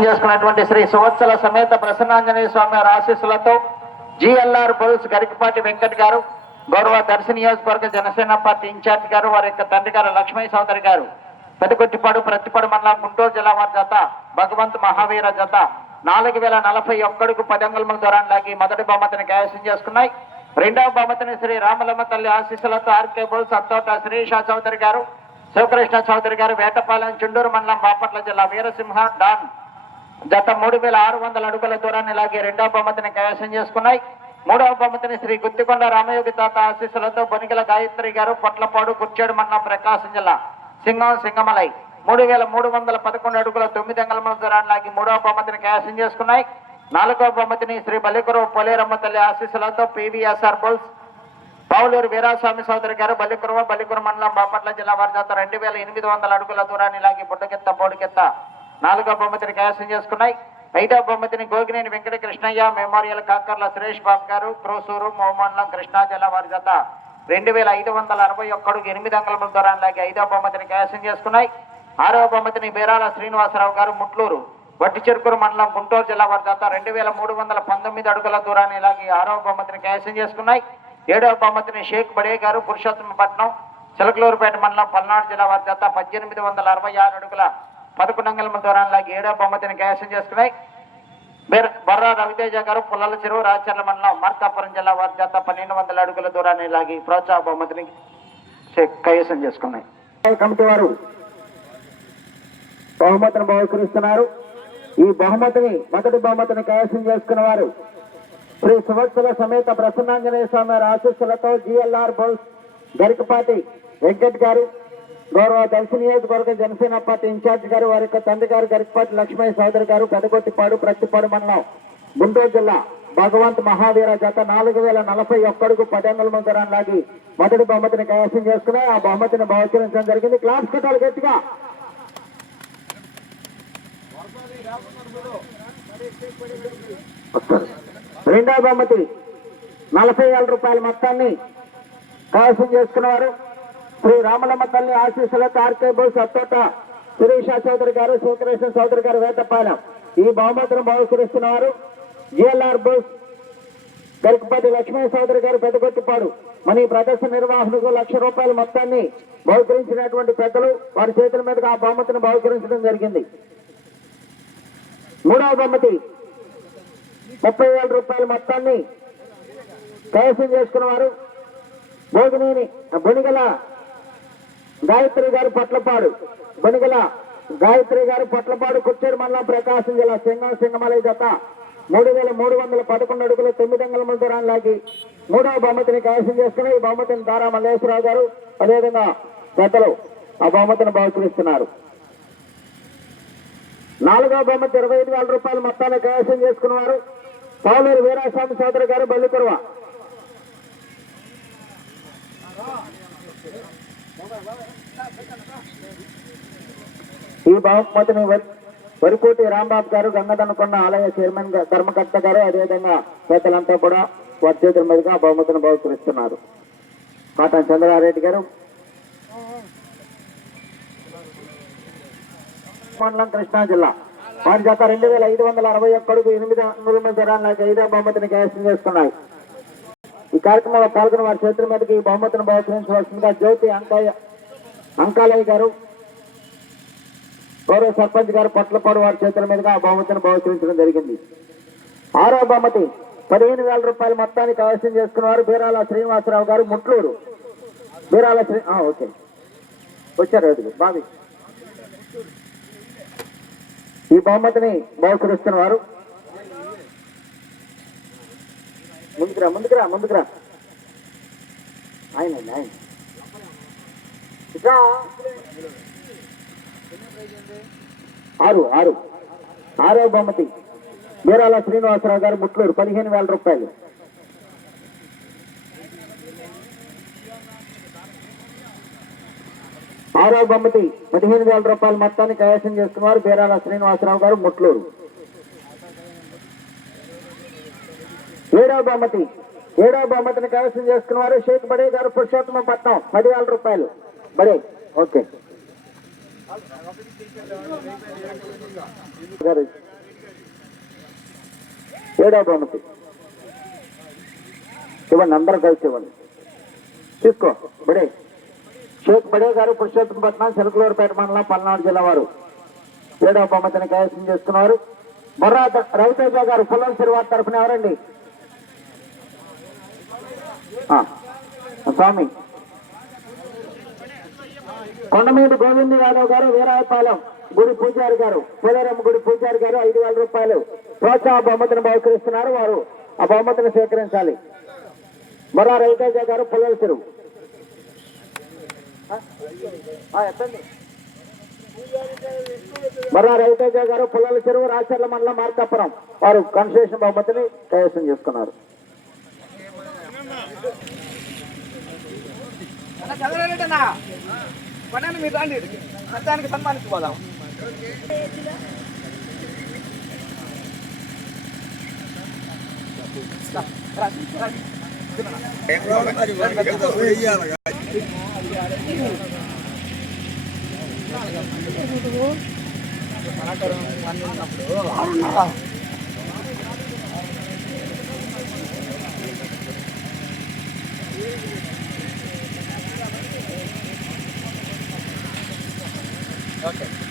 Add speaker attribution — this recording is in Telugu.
Speaker 1: చేసుకున్నటువంటి శ్రీ సువత్సల సమేత ప్రసన్నాంజనేయ స్వామి వారి ఆశీస్సులతో జిఎల్ఆర్ బుల్స్ గరికపాటి వెంకట్ గారు గౌరవ దర్శి నియోజకవర్గ జనసేన పార్టీ ఇన్ఛార్జ్ గారు వారి యొక్క తండ్రి గారు లక్ష్మీ సోదరి గారు పెదకొట్టిపాడు ప్రతిపాడు మండలం గుంటూరు జిల్లా వారి జత భగవంత్ మహావీర జత నాలుగు వేల నలభై ఒక్కడుకు పది అంగుళముల దూరం లాగి మొదటి బహుమతిని కైవసం చేసుకున్నాయి. రెండవ బహుమతిని శ్రీ రామలమ్మ తల్లి ఆశీస్సులతో ఆర్కే బుల్స్ అత్తోట శ్రీషా చౌదరి గారు శివకృష్ణ చౌదరి గారు వేటపాలెం చుండూరు మండలం బాపట్ల జిల్లా వీరసింహ డాన్ జత మూడు వేల ఆరు వందల అడుగుల దూరాన్ని లాగి రెండవ బహుమతిని కైవసం చేసుకున్నాయి. మూడవ బహుమతిని శ్రీ గుత్తికొండ రామయోగి తాత ఆశీస్సులతో బొనిగల గాయత్రి గారు పొట్లపాడు కుర్చేడు మండలం ప్రకాశం జిల్లా సింగం సింగమలై. మూడు వేల మూడు వందల పదకొండు అడుగుల తొమ్మిది అంగళముల దూరాన్ని లాగి మూడవ బహుమతిని కైవసం చేసుకున్నాయి. నాలుగవ బహుమతిని శ్రీ బలికురు పొలేరమ్మ తల్లి ఆశీస్సులతో పివిఎస్ఆర్ బుల్స్. పావులూరు వీరాస్వామి సోదరి గారు బలికురవ బలికురు మండలం బాపట్ల జిల్లా వారి జాత రెండు వేల ఎనిమిది వందల అడుగుల దూరాన్ని లాగి బుడ్డకెత్త బోడికెత్త నాలుగో బహుమతిని కైవసం చేసుకున్నాయి. ఐదవ బహుమతిని గోగినేని వెంకట కృష్ణయ్య మెమోరియల్ కాకర్ల సురేష్ బాబు గారు క్రోసూరు మోమండలం కృష్ణా జిల్లా వారి జత రెండు వేల ఐదు వందల అరవై ఒక్కడు ఎనిమిది అంగళముల దూరాన్ని లాగి ఐదవ బహుమతిని కైవసం చేసుకున్నాయి. ఆరవ బహుమతిని బీరాల శ్రీనివాసరావు గారు ముట్లూరు వట్టి మండలం గుంటూరు జిల్లా వారి జత రెండు వేల మూడు వందల పంతొమ్మిది అడుగుల దూరాన్ని లాగి ఆరవ బహుమతిని కైవసం చేసుకున్నాయి. ఏడవ బహుమతిని షేక్ బడే గారు పురుషోత్తమపట్నం చిలకలూరుపేట మండలం పల్నాడు జిల్లా వారి జత పద్దెనిమిది వందల అరవై ఆరు అడుగుల పదకొండు అంగల దూరాన్ని లాగి బహుమతిని కైవసం చేసుకున్నాయి. బెర్- బర్రా రవితేజ గారు పుల్లల చెరువు రాచర్ల మండలం మార్కాపురం జిల్లా వారి పన్నెండు వందల అడుగుల దూరాన్ని లాగి ప్రోత్సాహ బహుమతిని చే- కైవసం చేసుకున్నాయి.
Speaker 2: కమిటీ వారు బహుమతిని బహుకరిస్తున్నారు. ఈ బహుమతిని మొదటి బహుమతిని కైవసం చేసుకున్న వారు శ్రీ సువత్సల సమేత ప్రసన్నాంజనేయ స్వామి ఆశీస్సులతో జిఎల్ఆర్ బౌల్స్ గరికపాటి వెంకట్ గారు గౌరవ దర్శి నియోజకవర్గ జనసేన పార్టీ ఇన్ఛార్జ్ గారు వారి యొక్క తండ్రి గారు గరికపాటి లక్ష్మయ్య సోదరి గారు పెదగొట్టిపాడు ప్రత్తిపాడు మండలం గుంటూరు జిల్లా భగవంత్ మహావీర జత నాలుగు వేల నలభై ఒక్కడుకు పదెంగుల ముందరాన్ని లాగి మొదటి బహుమతిని కైవసం చేసుకుని ఆ బహుమతిని బహుకరించడం జరిగింది. క్లాస్ కొట్టాలి గట్టిగా. రెండవ బహుమతి నలభై వేల రూపాయల మొత్తాన్ని కైవసం చేసుకున్నవారు. శ్రీ రామలమ్మ తల్లి ఆశీస్సులతో ఆర్కే బోస్ అత్తోట శిరీష చౌదరి గారు శివకృష్ణ చౌదరి గారు వేటపాలెం ఈ బహుమతిని బహుకరిస్తున్నారు. G L R Bose Garikapati Lakshmi Chowdary గారు పెద్దగొట్టిపాడు మన ఈ ప్రదర్శన నిర్వాహకులకు లక్ష రూపాయల మొత్తాన్ని బహుకరించినటువంటి పెద్దలు వారి చేతుల మీదుగా ఆ బహుమతిని బహుకరించడం జరిగింది. మూడవ బహుమతి ముప్పై వేల రూపాయల మొత్తాన్ని కైవసం చేసుకున్న వారు భోగినేని భునిగల గాయత్రి గారు పొట్లపాడు. బనుగల గాయత్రి గారు పొట్లపాడు కుచ్చేరు మండలం ప్రకాశం జిల్లా సింగం సింగమలై జత. మూడు వేల మూడు వందల పదకొండు అడుగులు తొమ్మిది అంగళముల ముందు లాగి మూడవ బహుమతిని కైవసం చేసుకుని ఈ బహుమతిని దారా మల్లేశ్వరరావు గారు అదేవిధంగా పెద్దలు ఆ బహుమతిని బహుకరిస్తున్నారు. నాలుగవ బహుమతి ఇరవై ఐదు వేల రూపాయలు మొత్తాన్ని కైవసం చేసుకున్నవారు. పౌలూరు వీరాస్వామి సోదరి గారు బల్లికురువ ఈ బహుమతిని వరి- వరికోటి రాంబాబు గారు గంగదనకొండ ఆలయ చైర్మన్ కర్మకర్త గారు అదేవిధంగా పెద్దలంతా కూడా వారి చేతుల మీదుగా బహుమతిని బహుకరిస్తున్నారు. కాటన్ చంద్రారెడ్డి గారు. మండలం కృష్ణా జిల్లా. వారి జత రెండు వేల ఐదు వందల అరవై ఒక్కడుగు ఎనిమిది వందల దూరానికి ఐదో బహుమతిని కైవసం చేస్తున్నాయి. ఈ కార్యక్రమంలో పాల్గొన్న వారి చేతుల మీదకి ఈ బహుమతిని బహుకరించవలసిందిగా జ్యోతి అంకాయ అంకాలయ్య గారు గౌరవ సర్పంచ్ గారు పట్లపాడు వారి చేతుల మీదుగా ఆ బహుమతిని బహుకరించడం జరిగింది. ఆరో బహుమతి పదిహేను వేల రూపాయలు మొత్తానికి ఆలస్యం చేసుకున్నవారు బీరాల శ్రీనివాసరావు గారు ముట్లూరు. బీరాల శ్రీ ఓకే. వచ్చారు ఎదుగు బావి ఈ బహుమతిని బహుకరిస్తున్నవారు. ముందుకురా ముందుకురా ముందుకురా ఆయన ఆయన ఇట్రా. ఆరు ఆరు. ఆరో బహుమతి. బీరాల శ్రీనివాసరావు గారు ముట్లూరు పదిహేను వేల రూపాయలు. ఆరో బహుమతి పదిహేను వేల రూపాయల మొత్తాన్ని కైవసం చేసుకున్నారు బీరాల శ్రీనివాసరావు గారు ముట్లూరు. ఏడో బహుమతి ఏడో బహుమతిని కైవసం చేసుకున్నారు షేక్ బడే గారు పురుషోత్తమ పట్నం పదివేల రూపాయలు. బడే ఓకే. ఏడో బహుమతి ఇవ్వండి అందరూ కలిసి ఇవ్వండి. తీసుకో బడే. షేక్ బడే గారు పురుషోత్తమపట్నం చిలకలూరుపేట మండలం పల్నాడు జిల్లా వారు. ఏడో బహుమతిని కైవసం చేస్తున్నారు మొర్రా రవితేజ గారు పుల్లం సిరివారి తరఫున ఎవరండి? స్వామి. కొండమీది గోవింద యాదవ్ గారు వీరాయపాలెం గుడి పూజారి గారు పోలేరమ్మ గుడి పూజారి గారు ఐదు వేల రూపాయలు ప్రోత్సాహ బహుమతిని బహుకరిస్తున్నారు. వారు ఆ బహుమతిని స్వీకరించాలి. మరో రవితేజ గారు పుల్లల చెరువు. మరో రవితేజ గారు పుల్లల చెరువు రాచర్ల మండలం మార్కాపురం. వారు కన్సెషన్ బహుమతిని కైవసం చేసుకున్నారు.
Speaker 3: అన్న. చదవలేదన్నా మీరు రండి. సత్యానికి సన్మానించుకోదాం ఓకే